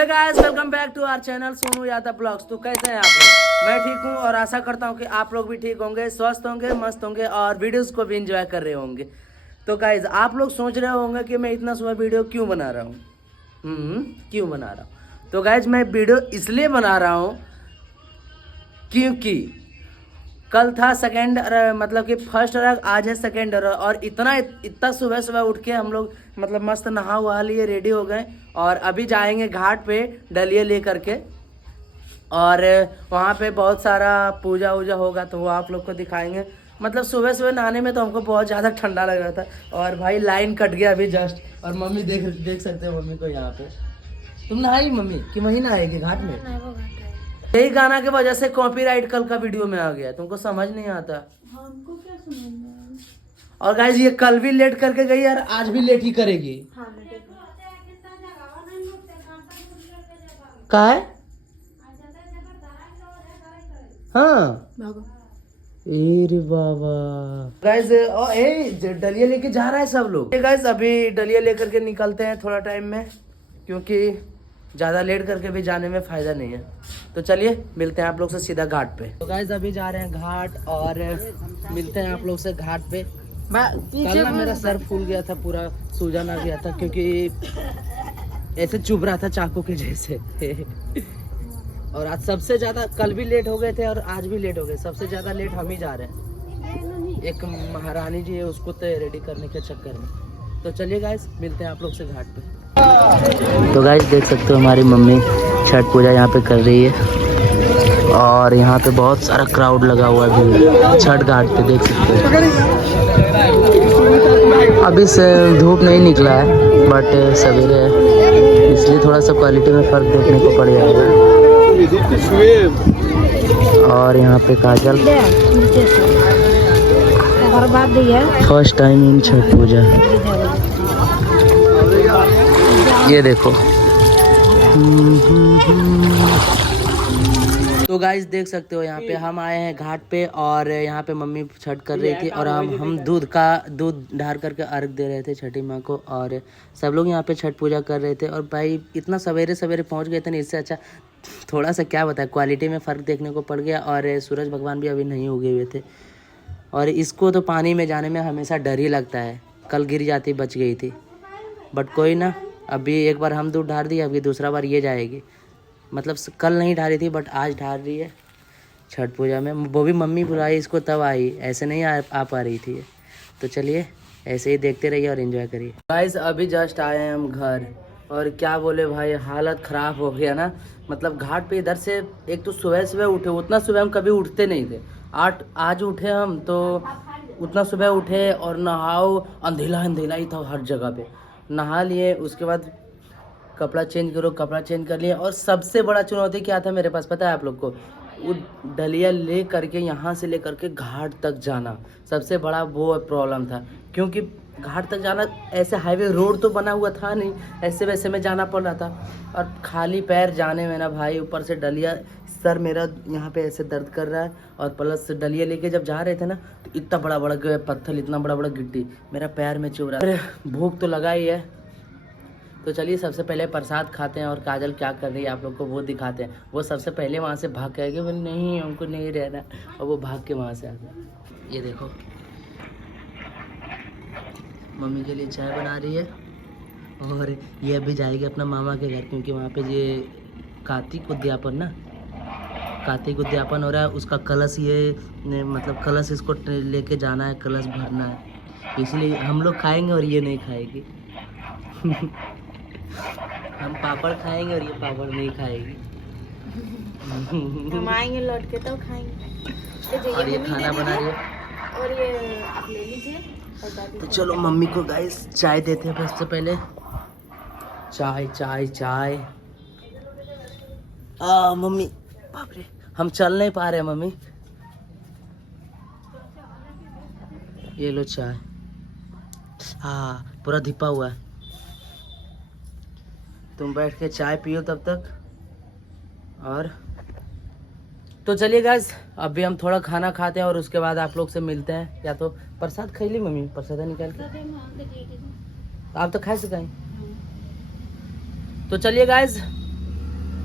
Guys welcome back to our channel Sonu Yadav blogs. तो कैसे हैं आप लोग? मैं ठीक हूं और आशा करता हूं कि आप लोग भी ठीक होंगे, स्वस्थ होंगे, मस्त होंगे और वीडियोस को भी एंजॉय कर रहे होंगे। तो गाइस आप लोग सोच रहे होंगे कि मैं इतना सुबह वीडियो क्यों बना रहा हूं। क्यों बना रहा हूं? तो गाइस मैं वीडियो इसलिए बना रहा हूं क्योंकि कल था सेकेंड, मतलब कि फर्स्ट अर्घ, आज है सेकेंड अर्घ। और इतना सुबह सुबह उठ के हम लोग मतलब मस्त नहा वहा लिए, रेडी हो गए और अभी जाएंगे घाट पे डलिया ले करके। और वहाँ पे बहुत सारा पूजा वूजा होगा तो वो आप लोग को दिखाएंगे। मतलब सुबह सुबह नहाने में तो हमको बहुत ज़्यादा ठंडा लग रहा था और भाई लाइन कट गया अभी जस्ट। और मम्मी देख सकते हो मम्मी को यहाँ पे। तुम नहाई मम्मी कि वहीं नहाएगी घाट में? यही गाना की वजह से कॉपीराइट कल का वीडियो में आ गया, तुमको समझ नहीं आता। हमको क्या समझ। और गाइस ये कल भी लेट करके गई और आज भी लेट ही करेगी। का है? हाँ रे बाबा। गाइस डलिया लेके जा रहा है सब लोग। गाइस अभी डलिया लेकर के निकलते हैं थोड़ा टाइम में, क्योंकि ज़्यादा लेट करके भी जाने में फ़ायदा नहीं है। तो चलिए मिलते हैं आप लोग से सीधा घाट पे। तो गाइस अभी जा रहे हैं घाट और मिलते हैं आप लोग से घाट पे। कल ना मेरा सर फूल गया था, पूरा सूजन आ गया था क्योंकि ऐसे चुभ रहा था चाकू के जैसे। और आज सबसे ज़्यादा, कल भी लेट हो गए थे और आज भी लेट हो गए। सबसे ज़्यादा लेट हम ही जा रहे हैं। एक महारानी जी है, उसको तो रेडी करने के चक्कर में। तो चलिए गाइस मिलते हैं आप लोग से घाट पे। तो गाइस देख सकते हो हमारी मम्मी छठ पूजा यहाँ पे कर रही है और यहाँ पे बहुत सारा क्राउड लगा हुआ है छठ घाट पे, देख सकते हो। अभी से धूप नहीं निकला है बट सवेरे है, इसलिए थोड़ा सा क्वालिटी में फर्क देखने को पड़ जाएगा। और यहाँ पे काजल फर्स्ट टाइम इन छठ पूजा, ये देखो। तो गाइस देख सकते हो यहाँ पे हम आए हैं घाट पे और यहाँ पे मम्मी छठ कर रही थी और हम दूध ढार करके अर्घ दे रहे थे छठी माँ को। और सब लोग यहाँ पे छठ पूजा कर रहे थे और भाई इतना सवेरे सवेरे पहुँच गए थे ना, इससे अच्छा थोड़ा सा क्या बताए क्वालिटी में फ़र्क देखने को पड़ गया। और सूरज भगवान भी अभी नहीं उगे हुए थे और इसको तो पानी में जाने में हमेशा डर ही लगता है। कल गिर जाती बच गई थी, बट कोई ना, अभी एक बार हम दूध ढार दिए, अभी दूसरा बार ये जाएगी। मतलब कल नहीं ढारी थी बट आज ढार रही है छठ पूजा में। वो भी मम्मी बुलाई इसको तब आई, ऐसे नहीं आ पा रही थी। तो चलिए ऐसे ही देखते रहिए और एंजॉय करिए। गाइस अभी जस्ट आए हैं हम घर और क्या बोले भाई, हालत ख़राब हो गया ना। मतलब घाट पे इधर से एक तो सुबह सुबह उठे, उतना सुबह हम कभी उठते नहीं थे। आज उठे हम तो उतना सुबह उठे और नहाओ, अंधेला अंधेला ही था हर जगह पे। नहा लिए, उसके बाद कपड़ा चेंज करो, कपड़ा चेंज कर लिए। और सबसे बड़ा चुनौती क्या था मेरे पास पता है आप लोग को? वो डलिया ले करके यहाँ से ले करके घाट तक जाना, सबसे बड़ा वो प्रॉब्लम था। क्योंकि घाट तक जाना, ऐसे हाईवे रोड तो बना हुआ था नहीं, ऐसे वैसे में जाना पड़ रहा था। और खाली पैर जाने में ना भाई, ऊपर से डलिया, सर मेरा यहाँ पे ऐसे दर्द कर रहा है और प्लस डलिया लेके जब जा रहे थे ना तो इतना बड़ा बड़ा पत्थर, इतना बड़ा बड़ा गिट्टी मेरा पैर में चुभ रहा है। भूख तो लगा ही है। तो चलिए सबसे पहले प्रसाद खाते हैं और काजल क्या कर रही है आप लोग को वो दिखाते हैं। वो सबसे पहले वहाँ से भाग के आएगी, बोले नहीं हमको नहीं रहना, और वो भाग के वहाँ से आ गया। ये देखो मम्मी के लिए चाय बना रही है और ये अभी जाएगी अपना मामा के घर, क्योंकि वहाँ पे ये कार्तिक उद्यापन ना, कार्तिक उद्यापन हो रहा है। उसका कलश, ये मतलब कलश इसको लेके जाना है, कलश भरना है, इसलिए हम लोग खाएंगे और ये नहीं खाएगी। हम पापड़ खाएंगे और ये पापड़ नहीं खाएगी। हम आएंगे लौट के तो खाएंगे। और ये खाना बना रही है और ये आप ले लीजिए। तो चलो मम्मी को गाइस चाय देते हैं। सबसे पहले चाय चाय चाय। मम्मी बाप रे, हम चल नहीं पा रहे मम्मी। ये लो चाय। हाँ पूरा धिपा हुआ है। तुम बैठ के चाय पियो तब तक। और तो चलिए गाइस अभी हम थोड़ा खाना खाते हैं और उसके बाद आप लोग से मिलते हैं। या तो प्रसाद खाई ली मम्मी, प्रसाद निकाल के आप तो खा सकें। तो चलिए गाइस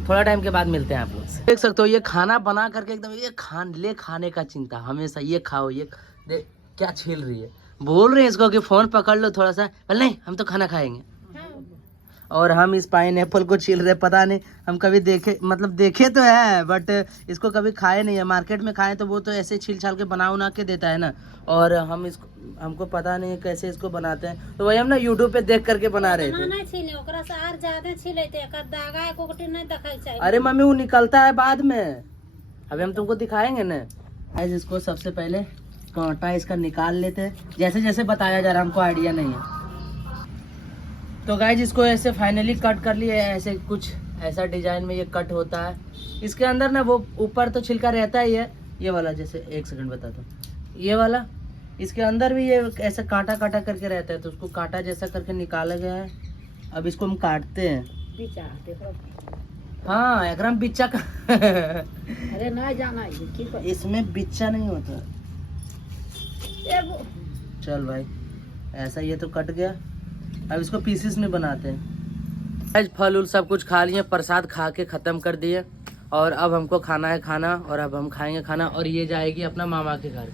थोड़ा टाइम के बाद मिलते हैं आप लोग से। देख सकते हो ये खाना बना करके एकदम ये खाने का चिंता हमेशा, ये खाओ ये देख क्या छील रही है। बोल रहे हैं इसको कि फोन पकड़ लो थोड़ा सा, नहीं हम तो खाना खाएंगे। और हम इस पाइनएप्पल को छील रहे, पता नहीं हम कभी देखे तो है बट इसको कभी खाए नहीं है। मार्केट में खाए तो वो तो ऐसे छील छाल के बना के देता है ना, और हमको पता नहीं कैसे इसको बनाते हैं, तो वही हम ना यूट्यूब पे देख करके बना रहे थे। अरे मम्मी वो निकलता है बाद में, अभी हम तुमको दिखाएंगे ना। गाइस इसको सबसे पहले कांटा इसका निकाल लेते हैं, जैसे जैसे बताया जा रहा हमको आइडिया नहीं है। तो गाइस इसको ऐसे फाइनली कट कर लिए, ऐसे कुछ ऐसा डिजाइन में ये कट होता है। इसके अंदर ना वो ऊपर तो छिलका रहता ही है, ये वाला जैसे एक सेकंड बताता हूँ, ये वाला इसके अंदर भी ये ऐसे कांटा करके रहता है, तो उसको कांटा जैसा करके निकाला गया है। अब इसको हम काटते हैं। हाँ एकदम बिच्चा का अरे ना जाना इसमें बिच्चा नहीं होता। चल भाई ऐसा ये तो कट गया, अब इसको पीसेस में बनाते हैं। आज फल उल सब कुछ खा लिए, प्रसाद खा के ख़त्म कर दिए, और अब हमको खाना है खाना, और अब हम खाएंगे खाना, और ये जाएगी अपना मामा के घर,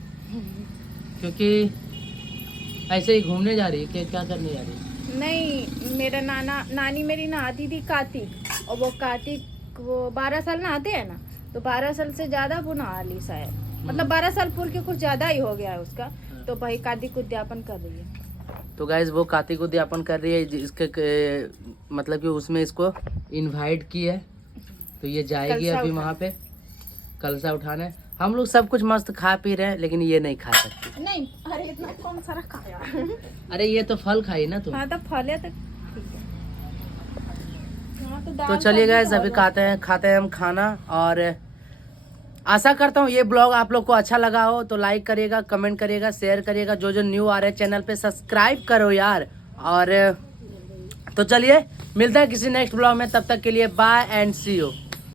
क्योंकि ऐसे ही घूमने जा रही है। क्या करने जा रही है? नहीं, मेरा नानी मेरी नहाती थी कार्तिक, और वो कार्तिक वो 12 साल नहाते हैं ना, तो 12 साल से ज्यादा वो नहा ली शायद, मतलब 12 साल पूर के कुछ ज्यादा ही हो गया है उसका, तो भाई कार्तिक उद्यापन कर रही है। तो गाइज वो कार्तिक उद्यापन कर रही है, इसके मतलब कि उसमें इसको इनवाइट की है, तो ये जाएगी अभी वहाँ पे कलसा उठाने। हम लोग सब कुछ मस्त खा पी रहे हैं, लेकिन ये नहीं खा सकते। नहीं, अरे इतना कौन सारा खाया अरे ये तो फल खाई ना तुम। हाँ तो फल है तो तो चलिए गाइस अभी खाते हैं हम खाना, और आशा करता हूँ ये ब्लॉग आप लोग को अच्छा लगा हो, तो लाइक करिएगा, कमेंट करिएगा, शेयर करिएगा। जो न्यू आ रहे हैं चैनल पे सब्सक्राइब करो यार। और तो चलिए मिलता है किसी नेक्स्ट ब्लॉग में, तब तक के लिए बाय एंड सी यू।